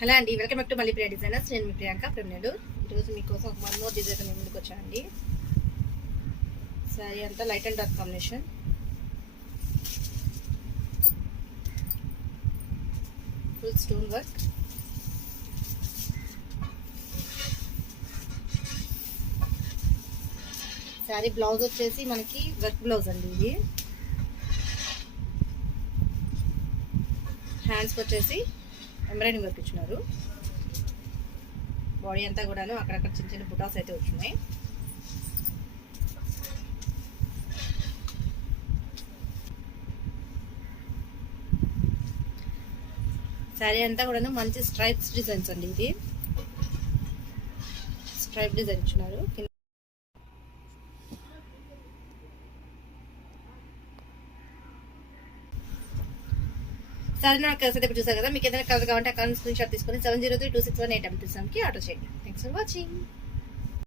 హలో అండి, welcome back to మళ్ళీ ప్రియా డిజైనర్స్. నేను మీ ప్రియాంక ఫ్రమ్ నెల్లూరు. ఈరోజు మీకోసం ఒక వన్ మోర్ డిజైన్ నేను ముందుకు వచ్చానండి. సారీ అంతా light and dark combination. Full stone work. Sorry blouse వచ్చేసి మనకి వర్క్ బ్లౌజ్ అండి. ఇది హ్యాండ్స్కి వచ్చేసి ఎంబ్రాయిడింగ్ వర్క్ ఇచ్చినారు. బాడీ అంతా కూడాను అక్కడక్కడ చిన్న చిన్న బుటాస్ అయితే వచ్చినాయి. శారీ అంతా కూడాను మంచి స్ట్రైప్స్ డిజైన్స్ అండి. ఇది స్ట్రైప్ డిజైన్ ఇచ్చినారు. సరే, నాకు కలిసి అయితే చూసారు కదా. మీకు ఏదైనా కలర్ కావాలంటే అకౌంట్ స్క్రీన్ షాట్ తీసుకొని 7032618237కి ఆర్డర్ చేయండి. Thanks for watching.